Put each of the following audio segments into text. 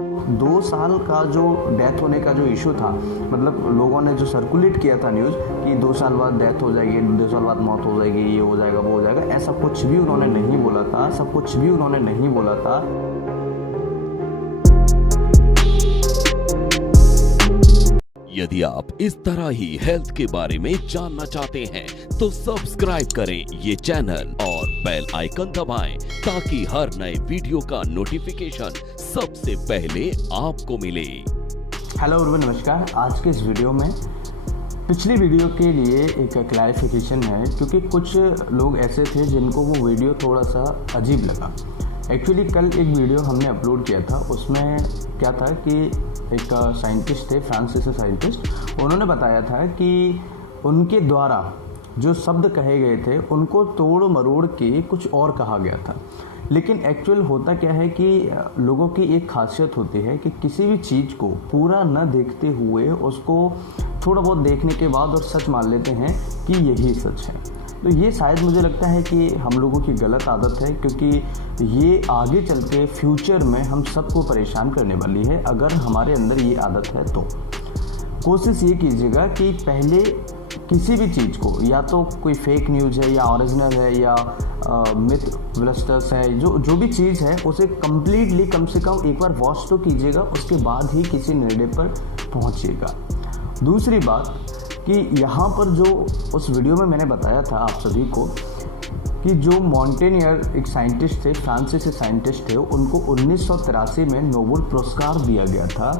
2 साल का जो डेथ होने का जो इशू था, मतलब लोगों ने जो सर्कुलेट किया था न्यूज़ कि 2 साल बाद डेथ हो जाएगी, 2 साल बाद मौत हो जाएगी, ये हो जाएगा, वो हो जाएगा, ऐसा कुछ भी उन्होंने नहीं बोला था। सब कुछ भी उन्होंने नहीं बोला था। यदि आप इस तरह ही हेल्थ के बारे में जानना चाहते हैं तो सब्सक्राइब करें ये चैनल और बेल आइकन दबाएं ताकि हर नए वीडियो का नोटिफिकेशन सबसे पहले आपको मिले। हेलो एवरीवन, नमस्कार। आज के इस वीडियो में पिछली वीडियो के लिए एक क्लैरिफिकेशन है, क्योंकि कुछ लोग ऐसे थे जिनको वो वीडियो थोड़ा सा अजीब लगा। एक्चुअली कल एक वीडियो हमने अपलोड किया था, उसमें क्या था कि एक साइंटिस्ट थे, फ्रांस से साइंटिस्ट, उन्होंने बताया था कि उनके द्वारा जो शब्द कहे गए थे उनको तोड़ मरोड़ के कुछ और कहा गया था। लेकिन एक्चुअल होता क्या है कि लोगों की एक खासियत होती है कि किसी भी चीज़ को पूरा न देखते हुए उसको थोड़ा बहुत देखने के बाद और सच मान लेते हैं कि यही सच है। तो ये शायद मुझे लगता है कि हम लोगों की गलत आदत है, क्योंकि ये आगे चल के फ्यूचर में हम सबको परेशान करने वाली है अगर हमारे अंदर ये आदत है। तो कोशिश ये कीजिएगा कि पहले किसी भी चीज़ को, या तो कोई फेक न्यूज़ है या ओरिजिनल है या मिथ ब्लस्टर्स है, जो भी चीज़ है उसे कम्प्लीटली कम से कम एक बार वॉच तो कीजिएगा, उसके बाद ही किसी निर्णय पर पहुंचिएगा। दूसरी बात कि यहाँ पर जो उस वीडियो में मैंने बताया था आप सभी को कि जो मॉन्टेनियर एक साइंटिस्ट थे, फ्रांसीसी साइंटिस्ट थे, उनको 1983 में नोबेल पुरस्कार दिया गया था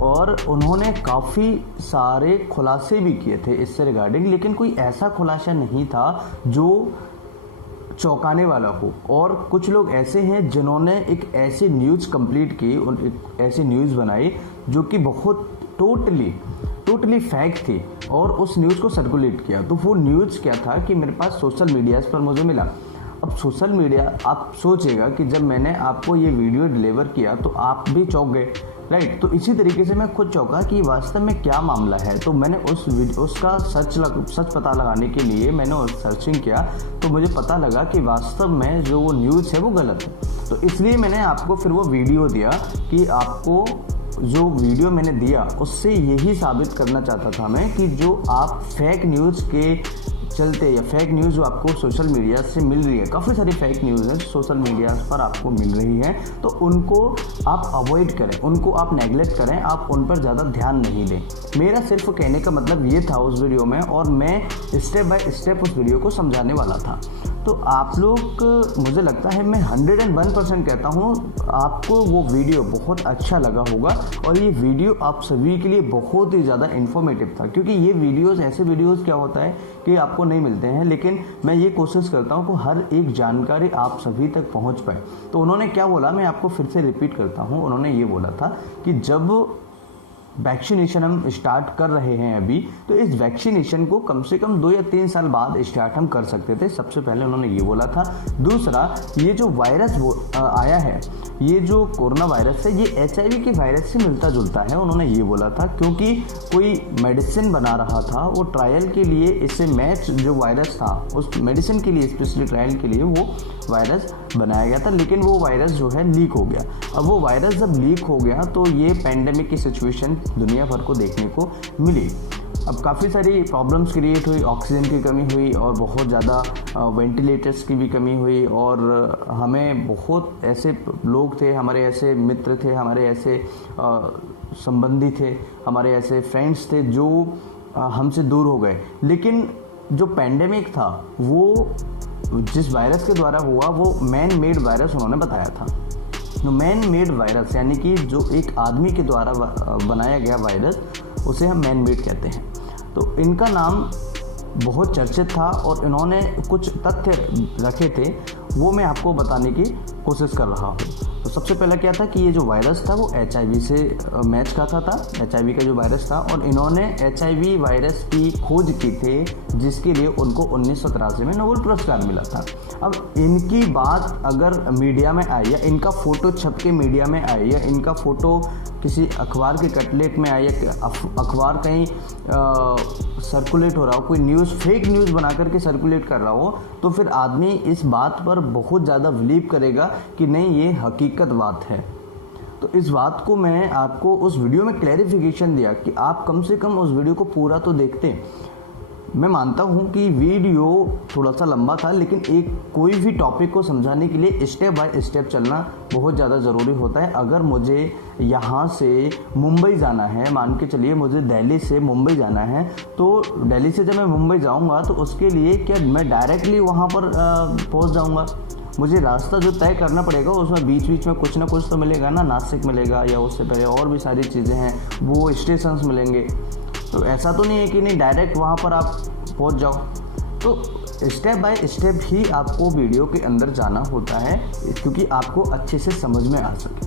और उन्होंने काफ़ी सारे खुलासे भी किए थे इससे रिगार्डिंग, लेकिन कोई ऐसा खुलासा नहीं था जो चौंकाने वाला हो। और कुछ लोग ऐसे हैं जिन्होंने एक ऐसी न्यूज़ कंप्लीट की, एक ऐसी न्यूज़ बनाई जो कि बहुत टोटली फैक थी और उस न्यूज़ को सर्कुलेट किया। तो वो न्यूज़ क्या था कि मेरे पास सोशल मीडिया पर मुझे मिला। अब सोशल मीडिया, आप सोचेगा कि जब मैंने आपको ये वीडियो डिलीवर किया तो आप भी चौंक गए, राइट? तो इसी तरीके से मैं खुद चौंका कि वास्तव में क्या मामला है। तो मैंने उसका सच पता लगाने के लिए मैंने सर्चिंग किया, तो मुझे पता लगा कि वास्तव में जो वो न्यूज़ है वो गलत है। तो इसलिए मैंने आपको फिर वो वीडियो दिया कि आपको जो वीडियो मैंने दिया उससे यही साबित करना चाहता था मैं कि जो आप फेक न्यूज़ के चलते या फेक न्यूज़ जो आपको सोशल मीडिया से मिल रही है, काफ़ी सारी फेक न्यूज़ है सोशल मीडिया पर आपको मिल रही है, तो उनको आप अवॉइड करें, उनको आप नेगलेक्ट करें, आप उन पर ज़्यादा ध्यान नहीं दें। मेरा सिर्फ कहने का मतलब ये था उस वीडियो में, और मैं स्टेप बाय स्टेप उस वीडियो को समझाने वाला था। तो आप लोग, मुझे लगता है, मैं 101% कहता हूँ आपको वो वीडियो बहुत अच्छा लगा होगा और ये वीडियो आप सभी के लिए बहुत ही ज़्यादा इन्फॉर्मेटिव था, क्योंकि ये वीडियोस, ऐसे वीडियोस क्या होता है कि आपको नहीं मिलते हैं, लेकिन मैं ये कोशिश करता हूँ कि हर एक जानकारी आप सभी तक पहुँच पाए। तो उन्होंने क्या बोला, मैं आपको फिर से रिपीट करता हूँ। उन्होंने ये बोला था कि जब वैक्सीनेशन हम स्टार्ट कर रहे हैं अभी, तो इस वैक्सीनेशन को कम से कम 2 या 3 साल बाद स्टार्ट हम कर सकते थे। सबसे पहले उन्होंने ये बोला था। दूसरा, ये जो वायरस आया है, ये जो कोरोना वायरस है, ये HIV के वायरस से मिलता जुलता है, उन्होंने ये बोला था, क्योंकि कोई मेडिसिन बना रहा था, वो ट्रायल के लिए इससे मैच जो वायरस था उस मेडिसिन के लिए, स्पेशली ट्रायल के लिए वो वायरस बनाया गया था, लेकिन वो वायरस जो है लीक हो गया। अब वो वायरस जब लीक हो गया तो ये पैंडेमिक की सिचुएशन दुनिया भर को देखने को मिली। अब काफ़ी सारी प्रॉब्लम्स क्रिएट हुई, ऑक्सीजन की कमी हुई और बहुत ज़्यादा वेंटिलेटर्स की भी कमी हुई, और हमें बहुत ऐसे लोग थे, हमारे ऐसे मित्र थे, हमारे ऐसे संबंधी थे, हमारे ऐसे फ्रेंड्स थे जो हमसे दूर हो गए। लेकिन जो पैंडेमिक था वो जिस वायरस के द्वारा हुआ वो मैन मेड वायरस उन्होंने बताया था। तो मैन मेड वायरस यानी कि जो एक आदमी के द्वारा बनाया गया वायरस, उसे हम मैन मेड कहते हैं। तो इनका नाम बहुत चर्चित था और इन्होंने कुछ तथ्य रखे थे, वो मैं आपको बताने की कोशिश कर रहा हूँ। तो सबसे पहले क्या था कि ये जो वायरस था वो HIV से मैच खाता था, HIV का जो वायरस था, और इन्होंने HIV वायरस की खोज की थी जिसके लिए उनको 1983 में नोबेल पुरस्कार मिला था। अब इनकी बात अगर मीडिया में आई, या इनका फ़ोटो छप के मीडिया में आई, या इनका फ़ोटो किसी अखबार के कटलेट में आई, या अखबार कहीं सर्कुलेट हो रहा हो, कोई न्यूज़ फेक न्यूज़ बना करके सर्कुलेट कर रहा हो, तो फिर आदमी इस बात पर बहुत ज़्यादा बिलीव करेगा कि नहीं, ये हकीकत बात है। तो इस बात को मैं आपको उस वीडियो में क्लैरिफिकेशन दिया कि आप कम से कम उस वीडियो को पूरा तो देखते। मैं मानता हूं कि वीडियो थोड़ा सा लंबा था, लेकिन एक कोई भी टॉपिक को समझाने के लिए स्टेप बाय स्टेप चलना बहुत ज़्यादा ज़रूरी होता है। अगर मुझे यहाँ से मुंबई जाना है, मान के चलिए मुझे दिल्ली से मुंबई जाना है, तो दिल्ली से जब मैं मुंबई जाऊँगा तो उसके लिए क्या मैं डायरेक्टली वहाँ पर पहुँच जाऊँगा? मुझे रास्ता जो तय करना पड़ेगा उसमें बीच बीच में कुछ ना कुछ तो मिलेगा ना, नासिक मिलेगा या उससे पहले और भी सारी चीज़ें हैं, वो स्टेशंस मिलेंगे। तो ऐसा तो नहीं है कि नहीं डायरेक्ट वहाँ पर आप पहुँच जाओ। तो स्टेप बाय स्टेप ही आपको वीडियो के अंदर जाना होता है, क्योंकि आपको अच्छे से समझ में आ सके।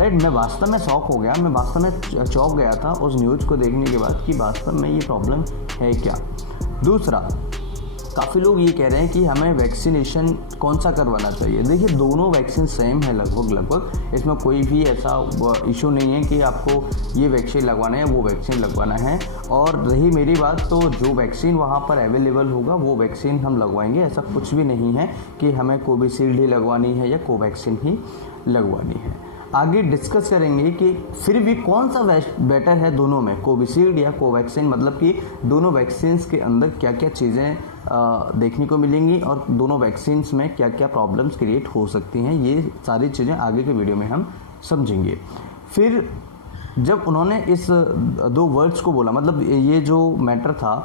राइट, मैं वास्तव में शॉक हो गया, मैं वास्तव में चौंक गया था उस न्यूज़ को देखने के बाद कि वास्तव में ये प्रॉब्लम है क्या। दूसरा, काफ़ी लोग ये कह रहे हैं कि हमें वैक्सीनेशन कौन सा करवाना चाहिए। देखिए, दोनों वैक्सीन सेम है लगभग, इसमें कोई भी ऐसा इशू नहीं है कि आपको ये वैक्सीन लगवाना है वो वैक्सीन लगवाना है। और रही मेरी बात, तो जो वैक्सीन वहाँ पर अवेलेबल होगा वो वैक्सीन हम लगवाएंगे। ऐसा कुछ भी नहीं है कि हमें कोविशील्ड ही लगवानी है या कोवैक्सीन ही लगवानी है। आगे डिस्कस करेंगे कि फिर भी कौन सा बेटर है दोनों में, कोविशील्ड या कोवैक्सीन, मतलब कि दोनों वैक्सीन्स के अंदर क्या क्या चीज़ें देखने को मिलेंगी और दोनों वैक्सीन्स में क्या क्या प्रॉब्लम्स क्रिएट हो सकती हैं। ये सारी चीज़ें आगे के वीडियो में हम समझेंगे। फिर जब उन्होंने इस दो वर्ड्स को बोला, मतलब ये जो मैटर था,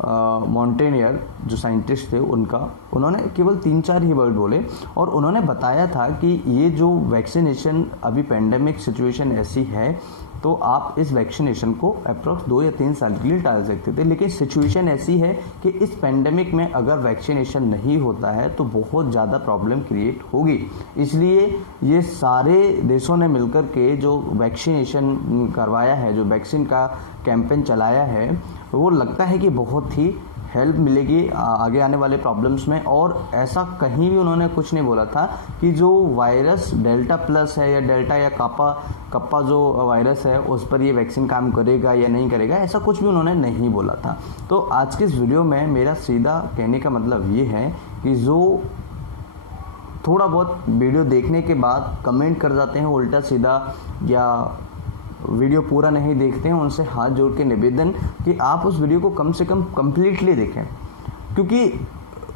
मॉन्टेनियर जो साइंटिस्ट थे उन्होंने केवल 3-4 ही वर्ड बोले और उन्होंने बताया था कि ये जो वैक्सीनेशन, अभी पेंडेमिक सिचुएशन ऐसी है तो आप इस वैक्सीनेशन को अप्रॉक्स 2 या 3 साल के लिए टाल सकते थे, लेकिन सिचुएशन ऐसी है कि इस पेंडेमिक में अगर वैक्सीनेशन नहीं होता है तो बहुत ज़्यादा प्रॉब्लम क्रिएट होगी। इसलिए ये सारे देशों ने मिलकर के जो वैक्सीनेशन करवाया है, जो वैक्सीन का कैंपेन चलाया है, वो लगता है कि बहुत ही हेल्प मिलेगी आगे आने वाले प्रॉब्लम्स में। और ऐसा कहीं भी उन्होंने कुछ नहीं बोला था कि जो वायरस डेल्टा प्लस है या डेल्टा या कप्पा जो वायरस है उस पर ये वैक्सीन काम करेगा या नहीं करेगा, ऐसा कुछ भी उन्होंने नहीं बोला था। तो आज के इस वीडियो में मेरा सीधा कहने का मतलब ये है कि जो थोड़ा बहुत वीडियो देखने के बाद कमेंट कर जाते हैं उल्टा सीधा या वीडियो पूरा नहीं देखते हैं, उनसे हाथ जोड़ के निवेदन कि आप उस वीडियो को कम से कम कंप्लीटली देखें, क्योंकि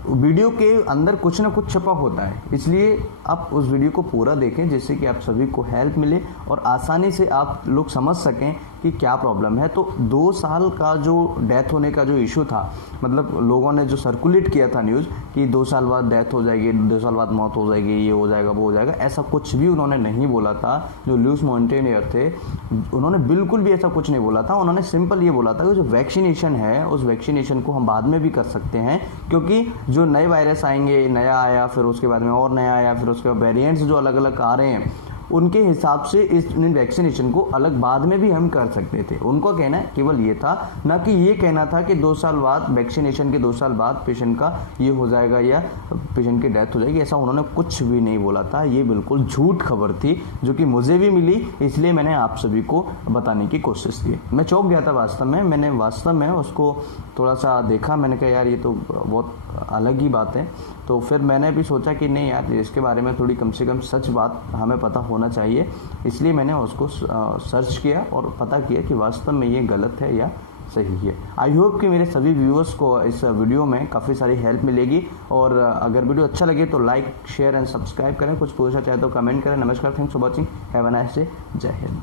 वीडियो के अंदर कुछ ना कुछ छुपा होता है। इसलिए आप उस वीडियो को पूरा देखें जिससे कि आप सभी को हेल्प मिले और आसानी से आप लोग समझ सकें कि क्या प्रॉब्लम है। तो 2 साल का जो डेथ होने का जो इशू था, मतलब लोगों ने जो सर्कुलेट किया था न्यूज़ कि 2 साल बाद डेथ हो जाएगी, 2 साल बाद मौत हो जाएगी, ये हो जाएगा वो हो जाएगा, ऐसा कुछ भी उन्होंने नहीं बोला था। जो लुईस मॉन्टेनियर थे उन्होंने बिल्कुल भी ऐसा कुछ नहीं बोला था। उन्होंने सिंपल ये बोला था कि जो वैक्सीनेशन है उस वैक्सीनेशन को हम बाद में भी कर सकते हैं, क्योंकि जो नए वायरस आएंगे, नया आया फिर उसके बाद में और नया आया, फिर उसके बाद वेरिएंट्स जो अलग अलग आ रहे हैं, उनके हिसाब से इस वैक्सीनेशन को अलग बाद में भी हम कर सकते थे। उनका कहना केवल ये था, ना कि ये कहना था कि 2 साल बाद वैक्सीनेशन के 2 साल बाद पेशेंट का ये हो जाएगा या पेशेंट की डेथ हो जाएगी। ऐसा उन्होंने कुछ भी नहीं बोला था। ये बिल्कुल झूठ खबर थी जो कि मुझे भी मिली, इसलिए मैंने आप सभी को बताने की कोशिश की। मैं चौंक गया था वास्तव में, मैंने वास्तव में उसको थोड़ा सा देखा, मैंने कहा यार ये तो बहुत अलग ही बात है। तो फिर मैंने भी सोचा कि नहीं यार, इसके बारे में थोड़ी कम से कम सच बात हमें पता होना चाहिए, इसलिए मैंने उसको सर्च किया और पता किया कि वास्तव में ये गलत है या सही है। आई होप कि मेरे सभी व्यूअर्स को इस वीडियो में काफ़ी सारी हेल्प मिलेगी। और अगर वीडियो अच्छा लगे तो लाइक, शेयर एंड सब्सक्राइब करें। कुछ पूछना चाहे तो कमेंट करें। नमस्कार, thanks for watching, have a nice day, जय हिंद।